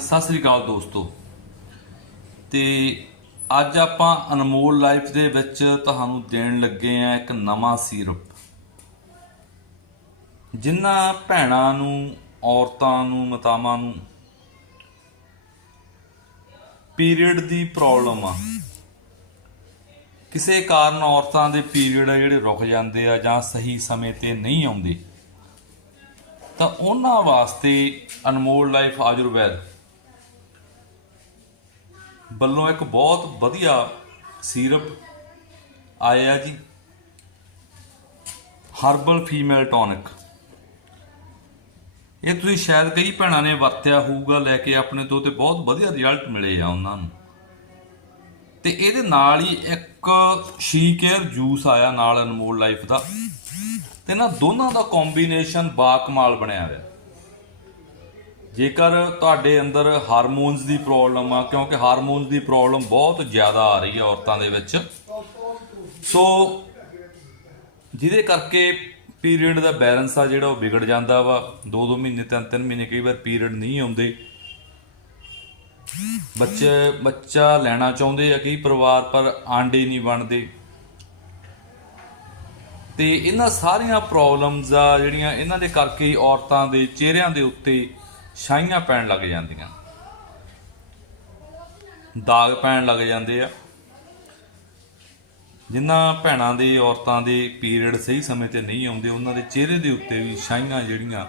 ਸਤਿ ਸ੍ਰੀ ਅਕਾਲ ਦੋਸਤੋ। ਤੇ ਅੱਜ ਆਪਾਂ ਅਨਮੋਲ ਲਾਈਫ ਦੇ ਵਿੱਚ ਤੁਹਾਨੂੰ ਦੇਣ ਲੱਗੇ ਆ ਇੱਕ ਨਵਾਂ ਸੀਰਪ। ਜਿਨ੍ਹਾਂ ਭੈਣਾਂ ਨੂੰ, ਔਰਤਾਂ ਨੂੰ, ਮਾਤਾਵਾਂ ਨੂੰ ਪੀਰੀਅਡ ਦੀ ਪ੍ਰੋਬਲਮ ਆ। ਕਿਸੇ ਕਾਰਨ ਔਰਤਾਂ ਦੇ ਪੀਰੀਅਡ ਆ ਜਿਹੜੇ ਰੁਕ ਜਾਂਦੇ ਆ ਜਾਂ ਸਹੀ ਸਮੇਂ ਤੇ ਨਹੀਂ ਆਉਂਦੇ। ਤਾਂ ਉਹਨਾਂ ਵਾਸਤੇ ਅਨਮੋਲ ਲਾਈਫ ਆਯੁਰਵੈਦ ਵੱਲੋਂ ਇੱਕ ਬਹੁਤ ਵਧੀਆ ਸੀਰਪ ਆਇਆ ਜੀ। ਹਰਬਲ ਫੀਮੇਲ ਟੌਨਿਕ ਇਹ ਤੁਸੀਂ ਸ਼ਾਇਦ ਕਈ ਭੈਣਾਂ ਨੇ ਵਰਤਿਆ ਹੋਊਗਾ, ਲੈ ਕੇ ਆਪਣੇ ਤੋਂ ਤੇ ਬਹੁਤ ਵਧੀਆ ਰਿਜ਼ਲਟ ਮਿਲੇ ਆ ਉਹਨਾਂ ਨੂੰ। ਤੇ ਇਹਦੇ ਨਾਲ ਹੀ ਇੱਕ ਸ਼ੀ ਕੇਅਰ ਜੂਸ ਆਇਆ ਨਾਲ ਅਨਮੋਲ ਲਾਈਫ ਦਾ। ਤੇ ਨਾ ਦੋਨਾਂ ਦਾ ਕੰਬੀਨੇਸ਼ਨ ਬਾਕਮਾਲ ਬਣਿਆ ਹੋਇਆ। ਜੇਕਰ ਤੁਹਾਡੇ ਅੰਦਰ ਹਾਰਮੋਨਸ ਦੀ ਪ੍ਰੋਬਲਮ ਆ, ਕਿਉਂਕਿ ਹਾਰਮੋਨਸ ਦੀ ਪ੍ਰੋਬਲਮ ਬਹੁਤ ਜ਼ਿਆਦਾ ਆ ਰਹੀ ਹੈ ਔਰਤਾਂ ਦੇ ਵਿੱਚ, ਸੋ ਜਿਹਦੇ ਕਰਕੇ ਪੀਰੀਅਡ ਦਾ ਬੈਲੈਂਸ ਆ ਜਿਹੜਾ ਉਹ ਵਿਗੜ ਜਾਂਦਾ ਵਾ 2-2 ਮਹੀਨੇ 3-3 ਮਹੀਨੇ ਕਈ ਵਾਰ ਪੀਰੀਅਡ ਨਹੀਂ ਆਉਂਦੇ। ਬੱਚੇ, ਬੱਚਾ ਲੈਣਾ ਚਾਹੁੰਦੇ ਆ, ਕਈ ਪਰਿਵਾਰ ਪਰ ਆਂਡੇ ਨਹੀਂ ਬਣਦੇ। ਤੇ ਇਹਨਾਂ ਸਾਰੀਆਂ ਪ੍ਰੋਬਲਮਸ ਆ ਜਿਹੜੀਆਂ ਇਹਨਾਂ ਦੇ ਕਰਕੇ ਔਰਤਾਂ ਦੇ ਚਿਹਰਿਆਂ ਦੇ ਉੱਤੇ ਛਾਈਆਂ ਪੈਣ ਲੱਗ ਜਾਂਦੀਆਂ। ਦਾਗ ਪੈਣ ਲੱਗ ਜਾਂਦੇ ਆ। ਜਿਨ੍ਹਾਂ ਭੈਣਾਂ ਦੇ, ਔਰਤਾਂ ਦੇ ਪੀਰੀਅਡ ਸਹੀ ਸਮੇਂ ਤੇ ਨਹੀਂ ਆਉਂਦੇ, ਉਹਨਾਂ ਦੇ ਚਿਹਰੇ ਦੇ ਉੱਤੇ ਵੀ ਛਾਈਆਂ ਜਿਹੜੀਆਂ,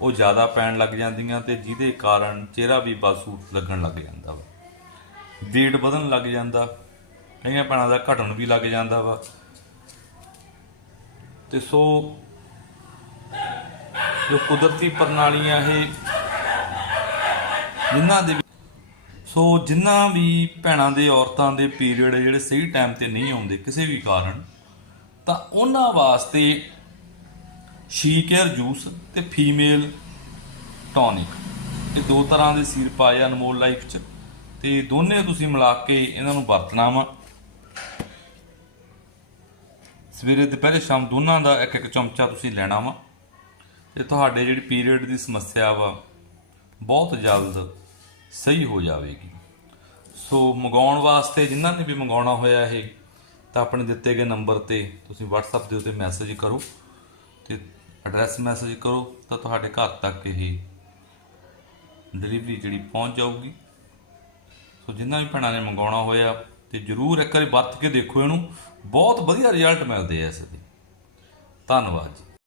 ਉਹ ਜ਼ਿਆਦਾ ਪੈਣ ਲੱਗ ਜਾਂਦੀਆਂ ਤੇ ਜਿਹਦੇ ਕਾਰਨ ਚਿਹਰਾ ਵੀ ਬਾਸੂਤ ਲੱਗਣ ਲੱਗ ਜਾਂਦਾ ਵਾ। weight ਵਧਣ ਲੱਗ ਜਾਂਦਾ। ਕਈਆਂ ਭੈਣਾਂ ਦਾ ਘਟਣ ਵੀ ਲੱਗ ਜਾਂਦਾ ਵਾ। ਤੇ ਸੋ, ਜੋ ਕੁਦਰਤੀ ਪ੍ਰਣਾਲੀਆਂ ਇਹ ਜਿਨ੍ਹਾਂ ਦੇ ਸੋ ਜਿਨ੍ਹਾਂ ਵੀ ਭੈਣਾਂ ਦੇ, ਔਰਤਾਂ ਦੇ ਪੀਰੀਅਡ ਜਿਹੜੇ ਸਹੀ ਟਾਈਮ ਤੇ ਨਹੀਂ ਆਉਂਦੇ ਕਿਸੇ ਵੀ ਕਾਰਨ, ਤਾਂ ਉਹਨਾਂ ਵਾਸਤੇ ਸ਼ੀ ਕੇਅਰ ਜੂਸ ਤੇ ਫੀਮੇਲ ਟੌਨਿਕ ਇਹ ਦੋ ਤਰ੍ਹਾਂ ਦੇ ਸੀਰਪ ਆਏ ਆ ਅਨਮੋਲ ਲਾਈਫ ਚ। ਤੇ ਦੋਨੇ ਤੁਸੀਂ ਮਿਲਾ ਕੇ ਇਹਨਾਂ ਨੂੰ ਵਰਤਣਾ ਵਾ। ਸਵੇਰੇ ਦੁਪਹਿਰੇ ਸ਼ਾਮ ਦੋਨਾਂ ਦਾ ਇੱਕ ਇੱਕ ਚਮਚਾ ਤੁਸੀਂ ਲੈਣਾ ਵਾ। ਤੇ ਤੁਹਾਡੇ ਜਿਹੜੀ ਪੀਰੀਅਡ ਦੀ ਸਮੱਸਿਆ ਵਾ ਬਹੁਤ ਜਲਦ ਸਹੀ ਹੋ ਜਾਵੇਗੀ। ਸੋ ਮੰਗਾਉਣ ਵਾਸਤੇ ਜਿਨ੍ਹਾਂ ਨੇ ਵੀ ਮੰਗਾਉਣਾ ਹੋਇਆ ਇਹ, ਤਾਂ ਆਪਣੇ ਦਿੱਤੇ ਗਏ ਨੰਬਰ ਤੇ ਤੁਸੀਂ WhatsApp ਦੇ ਉੱਤੇ ਮੈਸੇਜ ਕਰੋ ਤੇ ਐਡਰੈਸ ਮੈਸੇਜ ਕਰੋ, ਤਾਂ ਤੁਹਾਡੇ ਘਰ ਤੱਕ ਇਹ ਡਿਲੀਵਰੀ ਜਿਹੜੀ ਪਹੁੰਚ ਜਾਊਗੀ। ਸੋ ਜਿਨ੍ਹਾਂ ਵੀ ਭੈਣਾਂ ਨੇ ਮੰਗਾਉਣਾ ਹੋਇਆ, ਤੇ ਜਰੂਰ ਇੱਕ ਵਾਰੀ ਵਰਤ ਕੇ ਦੇਖੋ ਇਹਨੂੰ। ਬਹੁਤ ਵਧੀਆ ਰਿਜ਼ਲਟ ਮਿਲਦੇ ਆ ਇਸ ਦੇ। ਧੰਨਵਾਦ ਜੀ।